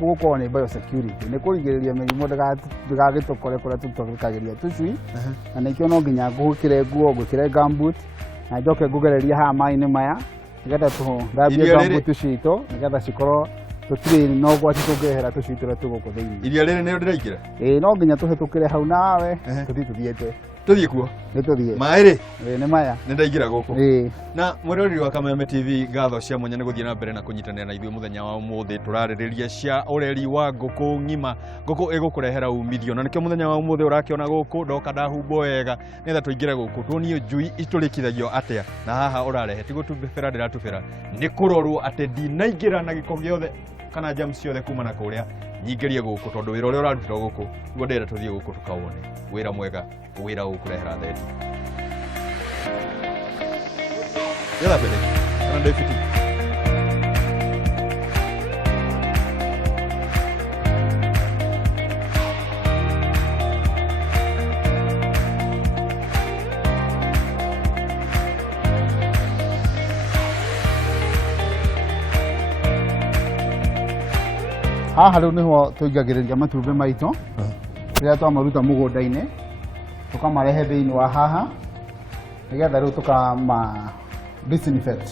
guku gukorwo ni biosecurity ni kurigiria mirimo ndagagitokore kuria tutokagĩria tucui na nikio no nginya ngũkire nguo ngũkire gambut na njoke ngugereria haha maĩ-inĩ maya nigetha tũthambie gambut citũ nigetha cikorwo tutire no gwati tũngehera tucui tũrĩa tũgũkũ thĩinĩ. Iria rĩrĩ nĩ ndĩraingĩra? No nginya tũhetũkĩre hau nawe tuthiĩte. Tuthiĩ kuo? Nĩ tuthiĩ. Maĩ rĩ? Nĩ maya. Nĩ ndaingĩra gũkũ. Na mwĩroreri wa Kameme TV, ngatho cia mwanya nĩ gũthiĩ na mbere na kũnyitanĩra na ithuĩ mũthenya wa ũmũthĩ. Tũrarĩrĩria cia ũreri wa ngũkũ ng'ima. Ngũkũ ĩgũkũrehera umithio, na nĩkĩo mũthenya wa ũmũthĩ ũrakĩona gũkũ ndoka ndahumbo wega nĩgetha tũingĩre gũkũ tuonio njui itũrĩkithagio atĩa, na haha ũrarehe ti gũtubĩra ndĩratubĩra nĩ kũrorwo atĩ ndinaingĩra na gĩko gĩothe kana germs ciothe kuma na kũrĩa nyingĩrie gũkũ, tondũ wĩra ũrĩa ũraruta gũkũ nĩguo ndĩrenda tũthiĩ gũkũ tũkawone wĩra mwega, wĩra ũkũrehera theti. Yala mbere kana ndĩbiti haha rĩu nĩho tũingagĩrĩria matumbĩ maitũ rĩrĩa twamaruta mũgũnda-inĩ tũkamarehe thĩinĩ wa haha nĩgetha rĩu tũkama disinfect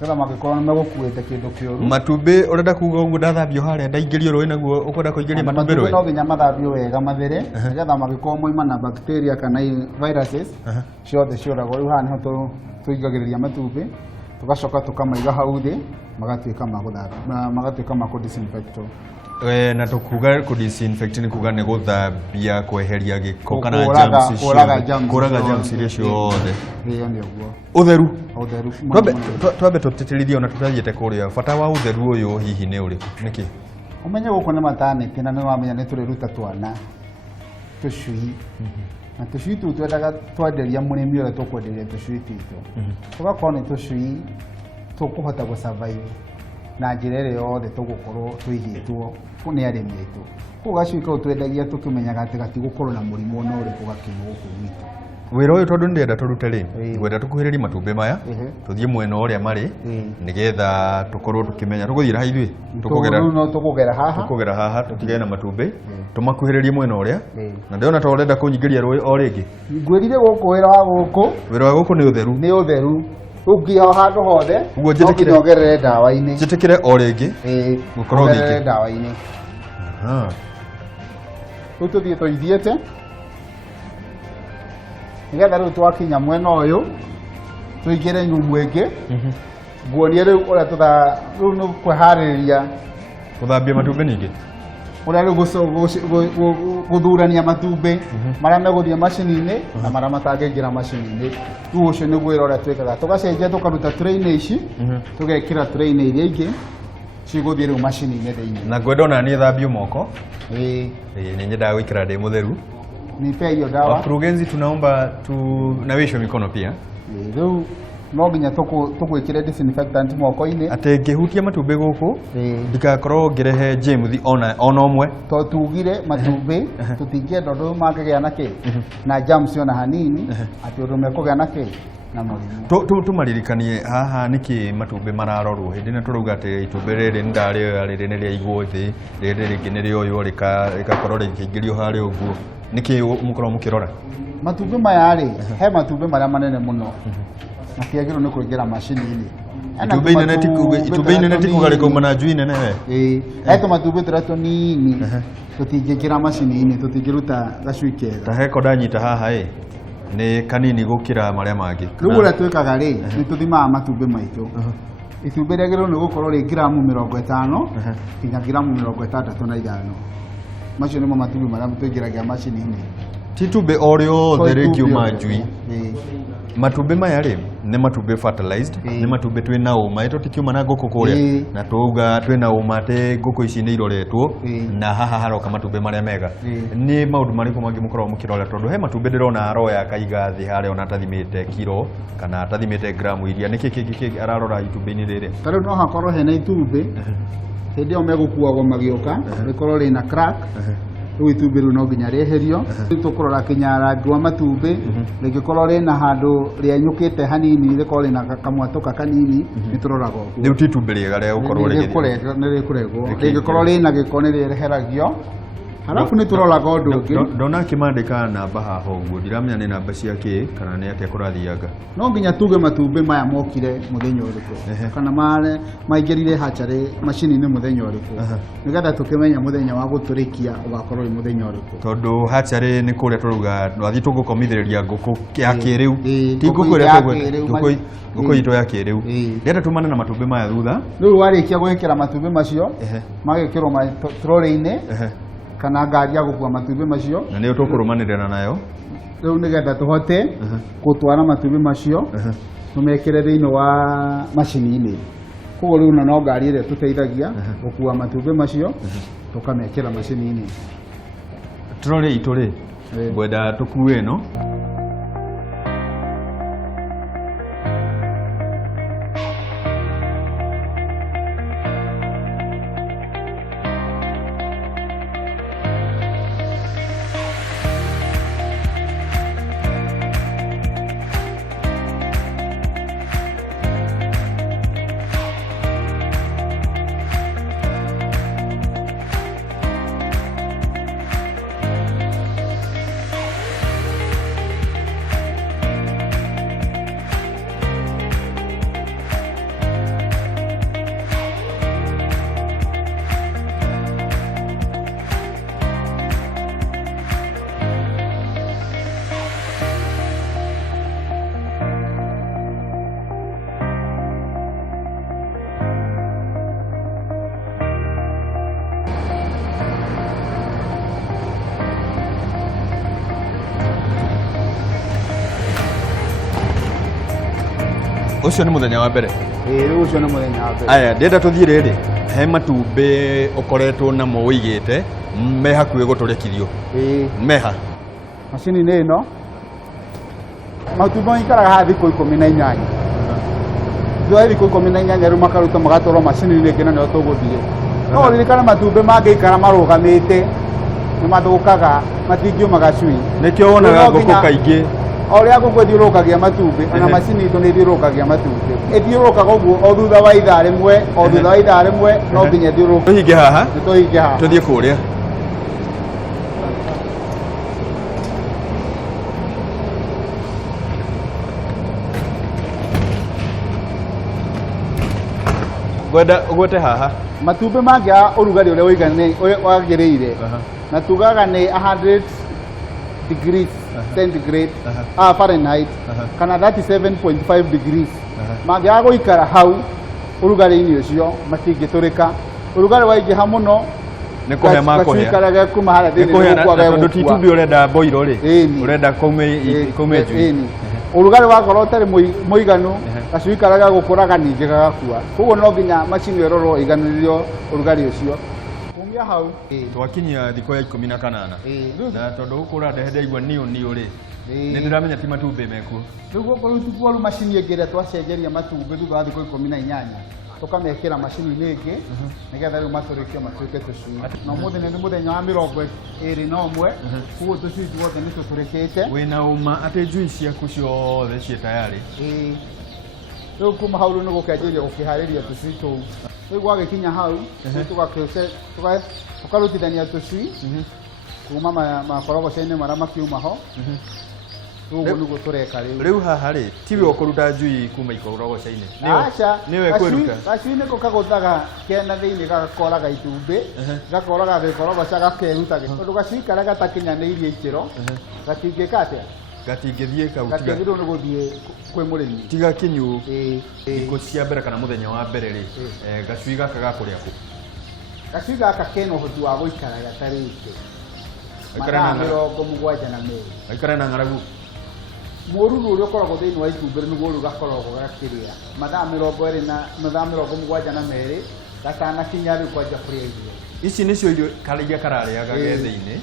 nĩgetha mangĩkorwo nĩ megũkuĩte kĩndũ kĩũru. Matumbĩ ũrenda kuga ũguo ndathambio harĩa ndaingĩrio rũĩ naguo ũkwenda kũingĩria matumbĩ rũĩ? No nginya mathambio wega mathere nĩgetha mangĩkorwo moima na bacteria kana viruses ciothe ciũragwo. Rĩu haha nĩho tũingagĩrĩria matumbĩ tũgacoka tũkamaiga hau thĩ magatuĩka ma kũ-disinfectwo. Na tukuga ku disinfect ni kuga ni guthambia kweheria giko kana germs kuraga germs iria ciothe. Iyo ndio guo. Utheru. Twambe tutitiririe ona tuthiete kuria bata wa utheru uyu hihi ni uri niki umenye guko ni maternity na ni wamenya ni turiruta twana tucui na tucui tu twendaga twenderia murimi uria tukwenderia tucui twitu tugakorwo ni tucui tukuhota gu survive na njĩra ĩrĩa yothe tũgũkorwo tũigĩtwo nĩ arĩmi aitũ. Koguo gacui kau twendagia tũkĩmenyaga atĩ gatigũkorwo na mũrimũ ona ũrĩkũ gakiuma gũkũ gwitũ. Wĩra ũyũ tondũ ndĩrenda tũrute rĩ, ngwenda tũkuhĩrĩrie matumbĩ maya tũthiĩ mwena ũrĩa marĩ nĩgetha tũkorwo tũkĩmenya tũgũthiĩra ha ithuĩ tũkũgera haha tũtigane na matumbĩ tũmakuhĩrĩrie mwena ũrĩa na ndĩrona ta ũrenda kũnyingĩria rũĩ o rĩngĩ. Ngwĩrire gũkũ wĩra wa gũkũ nĩ ũtheru ũngĩho handũ hothe ũkĩongerere ndawa-inĩ njĩtĩkĩre o rĩngĩ gũkorwo gĩkĩ ndawa-inĩ. Rĩu tũthiĩ tũithiĩte nĩgetha rĩu twakinya mwena ũyũ tũingĩre nyumu ĩngĩ nguonie rĩu ũrĩa rĩu nĩ kwĩharĩrĩria gũthambia matumbĩ ningĩ ũrĩa rĩu gũthurania matumbĩ marĩa megũthiĩ macini-inĩ na marĩa matangĩingĩra macini-inĩ. Rĩu ũcio nĩguo wĩra ũrĩa twĩkaga tũgacenjia tũkaruta tray-inĩ ici tũgekĩra tray-inĩ iria ingĩ cigũthiĩ rĩu macini-inĩ thĩinĩ. Na ngwenda ona niĩ thambio moko nĩ nyendaga gũikara ndĩ mũtheru. Nipe hiyo dawa. Wakurugenzi, tunaomba tunawishwe mikono pia. Rĩu no nginya tũgwĩkĩre disinfectant moko-inĩ atĩ ngĩhutia matumbĩ gũkũ ndikakorwo ngĩrehe germs ona ũmwe. To tugire matumbĩ tũtingĩenda ũndũ mangĩgĩa na kĩ na germs ona hanini atĩ ũndũ mekũgĩa na kĩ na mũrimũ. Tũmaririkanie haha nĩkĩ matumbĩ mararorwo hĩndĩ ĩno tũrauga atĩ itumbĩ rĩrĩ nĩ ndarĩoya rĩrĩ nĩ rĩaigwo thĩ rĩrĩ rĩngĩ nĩ rĩoywo rĩgakorwo rĩkĩingĩrio harĩa ũguo nĩkĩ mũkorwo mũkĩrora matumbĩ maya rĩ? He matumbĩ marĩa manene mũno na kĩagĩrĩirwo nĩ kũingĩra macini-inĩ. Itumbĩ inene ti kuga rĩkauma na njui nene we? He tũmatumbĩ tũrĩa tũnini tũtingĩingĩra macini-inĩ tũtingĩruta gacui kega. Ta heko ndanyita haha nĩ kanini gũkĩra marĩa mangĩ. Rĩu ũrĩa twĩkaga rĩ nĩ tũthimaga matumbĩ maitũ. Itumbĩ rĩagĩrĩirwo nĩ gũkorwo rĩ gramu 50 nginya gramu 65. Macio nĩmo matumbĩ marĩa tũingĩragia macini-inĩ. Ti itumbĩ o rĩothe rĩngiuma njui. Matumbĩ maya rĩ nĩ matumbĩ fertilized, nĩ matumbĩ twĩna ũma tũtikiuma na ngũkũ kũrĩa na tuga twĩna ũma atĩ ngũkũ ici nĩ iroretwo na haha haroka matumbĩ marĩa mega. Nĩ maũndũ marĩkũ mangĩ mũkorwo mũkĩrora tondũ he matumbĩ ndĩrona aroya akaiga thĩ harĩa ona atathimĩte kiro kana atathimĩte gramu iria nĩkĩ kĩngĩ ararora itumbĩ-inĩ rĩrĩ? Ta rĩu no hakorwo hena itumbĩ hĩndĩ ĩyo megũkuagwo magĩũka rĩkorwo rĩna crack rĩu itumbĩ rĩu no nginya rĩeherio tũkũrora kinya rangi wa matumbĩ rĩngĩkorwo rĩna handũ rĩenyũkĩte hanini rĩkorwo rĩna kamwatũka kanini nĩ tũroraga ũguo rĩu ti itumbĩ rĩega rĩa gũkorwo rĩgĩkũregwo rĩngĩkorwo rĩna gĩko nĩ rĩeheragio halafu nĩ tũroraga ũndũ ũngĩ ndona kĩmandĩka namba haha ũguo ndiramenya nĩ namba cia kĩ kana nĩ atĩa kũrathianga no nginya tuge matumbĩ maya mokire mũthenya ũrĩkũ kana maingĩrire hatchery macini-inĩ mũthenya ũrĩkũ nĩgetha tũkĩmenya mũthenya wa gũtũrĩkia ũgakorwo wĩ mũthenya ũrĩkũ tondũ hatchery nĩ kũrĩa tũrauga twathiĩ tũgũkomithĩrĩria ngũkũ ya kĩrĩu ti ngũkũ ĩrĩa ngũkũ itũ ya kĩrĩu ndĩrenda tumane na matumbĩ maya thutha rĩu warĩkia gwĩkĩra matumbĩ macio magĩkĩrwo trolĩ-inĩ kana ngari ya gũkua matumbĩ macio na nĩyo tũkũrũmanĩrĩra nayo rĩu nĩgetha tũhote gũtwara matumbĩ macio tũmekĩre thĩinĩ wa macini-inĩ koguo rĩu no ngari ĩrĩa tũteithagia gũkua matumbĩ macio tũkamekĩra macini-inĩ trolĩ itũ rĩ ngwenda tũkue ĩno ucio nĩ mũthenya wa mbere rĩu ucio nĩ mũthenya wa mbere aya ndĩrenda tũthiĩ rĩrĩ he matumbĩ ũkoretwo namo ũigĩte me hakuhĩ gũtũrĩkithio meha macini-inĩ ĩno matumbĩ maikaraga haha thikũ 18 thutha thikũ 18 rĩu makaruta magatwarwo macini-inĩ ĩngĩ na nĩyo tũgũthiĩ no ririkana matumbĩ mangĩikara marũgamĩte nĩ mathũkaga matingĩũmaga cui nĩkĩo wonaga ngũkũ kaingĩ Oria ngũkũ ithiũrũrũkagia matumbĩ ona macini itũ nĩ ithiũrũrũkagia matumbĩ ithiũrũrũkaga ũguo o thutha wa ithaa rĩmwe no nginya ithiũrũrũke tũhinge haha tũhinge haha tũthiĩ kũrĩa gwenda ũgwete haha matumbĩ mangĩaga ũrugarĩ ũrĩa wagĩrĩire na tugaga nĩ 100 degrees centigrade Fahrenheit kana 37.5 degrees mangĩaga gũikara hau ũrugarĩ-inĩ ũcio matingĩtũrĩka ũrugarĩ waingĩha mũno nĩ kũhĩa makũhĩa kuma harĩa thĩinĩ tondũ ti itumbĩ ũrenda boiro rĩ ũrenda kaume njui ũrugarĩ wakorwo ũtarĩ mũiganu gacui karĩa gagũkũraga ningĩ gagakua koguo no nginya macini ĩrorwo ĩiganĩrĩrio ũrugarĩ ũcio kumia hau twakinyia thikũ ya 18 na tondũ gũkũ ũrandehe ndaigua niũ rĩ nĩ ndĩramenya ti matumbĩ mekuo rĩu gũkũ rĩu tikuo macini ĩngĩ ĩrĩa twacenjeria matumbĩ thutha wa thikũ 18 tũkamekĩra macini-inĩ ĩngĩ nĩgetha rĩu matũrĩkio matuĩke tũcui na ũmũthĩ nĩ mũthenya wa 21 koguo tũcui tuothe nĩ tũtũrĩkĩte wĩna ũma atĩ njui ciaku ciothe ciĩ tayarĩ rĩu kuma hau rĩu nĩ gũkĩanjĩria gũkĩharĩria tũcui tũu rĩu gwagĩkinya hau tũkarutithania tũcui kuma makorogoca-inĩ marĩa makiuma ho ũguo nĩguo tũreka rĩu haha rĩ tiwe ũkũruta njui kuma ikorogoca-inĩ nĩwe kwĩruta gacui nĩko kagũthaga kena thĩinĩ gagakoraga itumbĩ gakoraga gĩkorogoca gakeruta tondũ gacui karĩa gatakinyanĩirie ikĩro gatingĩka atĩa gatingĩthiĩ kau gatingĩrwo nĩ gũthiĩ kwĩ mũrĩmi tiga kinyu thikũ cia mbere kana mũthenya wa mbere rĩ gacui gaka gakũrĩa kũ gacui gaka kena ũhoti wa gũikara gatarĩte mathaa 72 gaikare na ng'aragu mũruru ũrĩa ũkoragwo thĩinĩ wa itumbĩ nĩguo rĩu gakoragwo gakĩrĩa mathaa 72 gatanakinya rĩu kwanja kũrĩa irio ici nĩcio irio iria kararĩaga gethĩ-inĩ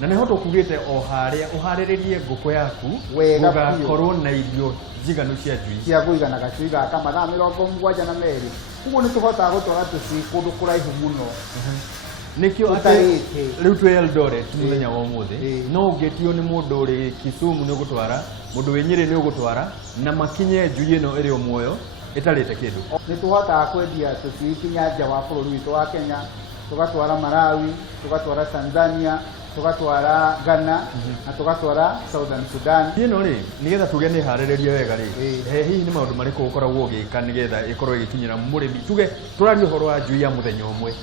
na nĩho tũkugĩte o harĩa ũharĩrĩrie ngũkũ yaku gũgakorwo na irio njiganu cia njui cia kũigana gacui gaka mathaa 72 koguo nĩ tũhotaga gũtwara tũcui kũndũ kũraihu mũno nikio ati riu twi Eldoret muthenya wa umuthi no ungetio ni mundu uri Kisumu ni ugutwara mundu wi Nyeri ni ugutwara na makinye njui ino iri muoyo itarite kindu ni tuhota kwendia tukikinya nja wa bururi witu wa Kenya tugatwara Malawi tugatwara Tanzania tugatwara Ghana na tugatwara Southern Sudan ino ri nigetha tuge ni hariririe wega ri hihi ni maundu mariko ukoragwo ugika nigetha ikorwo igikinyira murimi tuge turari uhoro wa njui ya muthenya umwe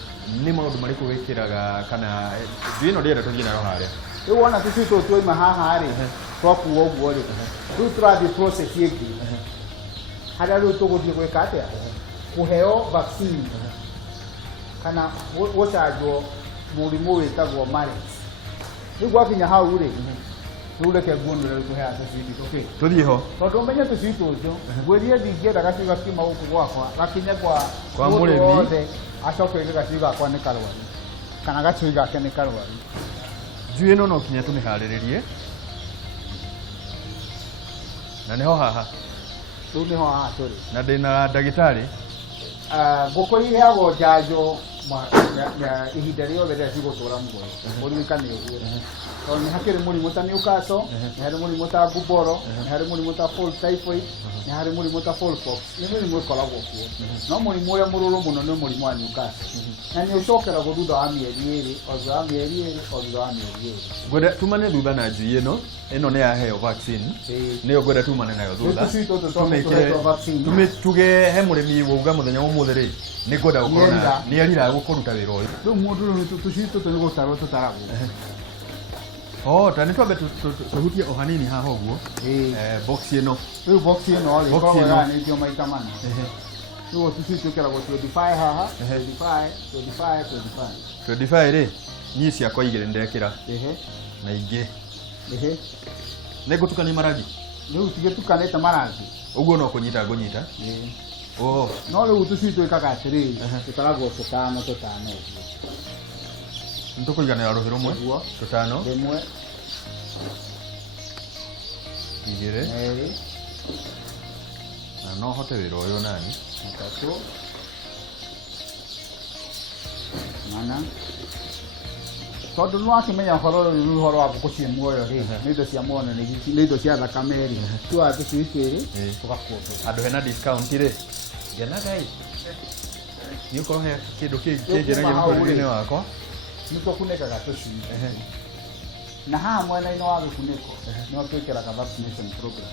ni maundu mariko wikiraga kana njui ino ndienda tuthie nayo haria riu wona tucito twoima haha ri twakuo uguo ri riu turathi process ingi haria riu tuguthie gwika atia kuheo vaccine kana gucanjwo murimu witagwo marets riu gwakinya hau ri riu reke nguonere tuhea tuciti tuthie ho tondu menye tuciti tucio ngwirie ndingienda gaciuga kima guku gwakwa gakinye kwa murimi acoke ige gaciuga gakwa ni karwaru kana gacui gake ni karwaru njui ino no kinya tumihariririe na niho haha riu niho haha turi na ndina ndagitari nguku iheagwo njanjo ihinda riothe rĩrĩa cigũtũra muoyo mũririkane ũguo tondũ nĩ hakĩrĩ mũrimũ ta Newcastle nĩ harĩ mũrimũ ta Gumboro nĩ harĩ mũrimũ ta Fall Typhoid nĩ harĩ mũrimũ ta Fowlpox nĩ mũrimũ ũkoragwo kuo no mũrimũ ũrĩa mũrũrũ mũno nĩ mũrimũ wa Newcastle na nĩ ũcokeragwo thutha wa mĩeri ĩrĩ o thutha wa mĩeri ĩrĩ o thutha wa mĩeri ĩrĩ ngwenda tumane thutha na njui ĩno nĩ yaheo vaccine nĩyo ngwenda tumane nayo thutha tuge he mũrĩmi wauga mũthenya ũmũthĩ rĩ nĩ ngwenda gũkorwo na nĩ erira gũkũruta wĩra ũyũ rĩu mũndũ rĩu tũcui tũtũ nĩ gũtarwo tũtaragwo ta nĩ twambe tũhutie o hanini haha ũguo box ĩno rĩu box ĩno rĩ koragwo yanĩtio maita mana rĩu tũcui twĩkĩragwo 25 haha 25 rĩ niĩ ciakwa igĩrĩ ndekĩra na ingĩ nĩ ngũtukania marangi rĩu tigĩtukanĩte marangi ũguo no kũnyita ngũnyita no rĩu tũcui twĩkaga atĩrĩrĩ tũtaragwo tũtano ũguo nĩtũkũiganĩra rũhĩ rũmwe tũtano rĩmwe igĩrĩ erĩ na no hote wĩra ũyũ nani matatũ mana tondũ nĩ wakĩmenya ũhoro wa ngũkũ ciĩ muoyo rĩ nĩ indo cia muoyo nĩ indo cia thakame rĩ tuoya tũcui twĩrĩ tũgakũndwo handũ hena discount rĩ ngena gai nĩ ũkorwo he kĩndũ kĩngenagia mũtũrĩre-inĩ wakwa nĩ tũkunĩkaga tũcui na haha mwena-inĩ wa gĩkunĩko nĩho twĩkĩraga vaccination program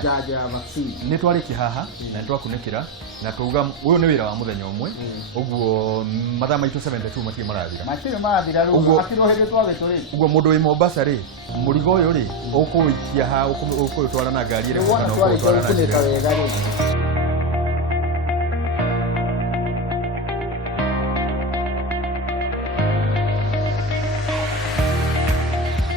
njanjo ya vaccine nĩ twarĩkia haha na nĩ twakunĩkĩra na tuga ũyũ nĩ wĩra wa mũthenya ũmwe ũguo mathaa maitũ 72 matirĩ marathira rĩu atirwo hĩndĩ twagĩtũrĩ ũguo mũndũ wĩ Mombasa rĩ mũrigo ũyũ rĩ ũkũwĩikia ha ũkũwĩtwara na ngari ĩrĩa kana ũkũwĩtwara na njĩra wega rĩ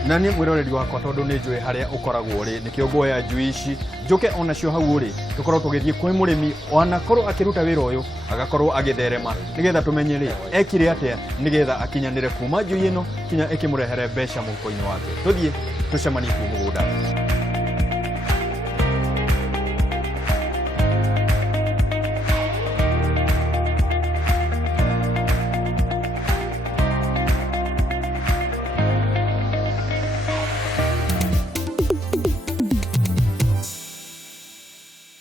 na nĩ mwĩroreri wakwa tondũ nĩ njũĩ harĩa ũkoragwo rĩ nĩkĩo nguoya njui ici njũke onacio hau rĩ tũkorwo tũgĩthiĩ kwĩ mũrĩmi onakorwo akĩruta wĩra ũyũ agakorwo agĩtherema nĩgetha tũmenye rĩ ekire atĩa nĩgetha akinyanĩre kuma njui ĩno kinya ĩkĩmũrehere mbeca mũhuko-inĩ wake tũthiĩ tũcemanie kũu mũgũnda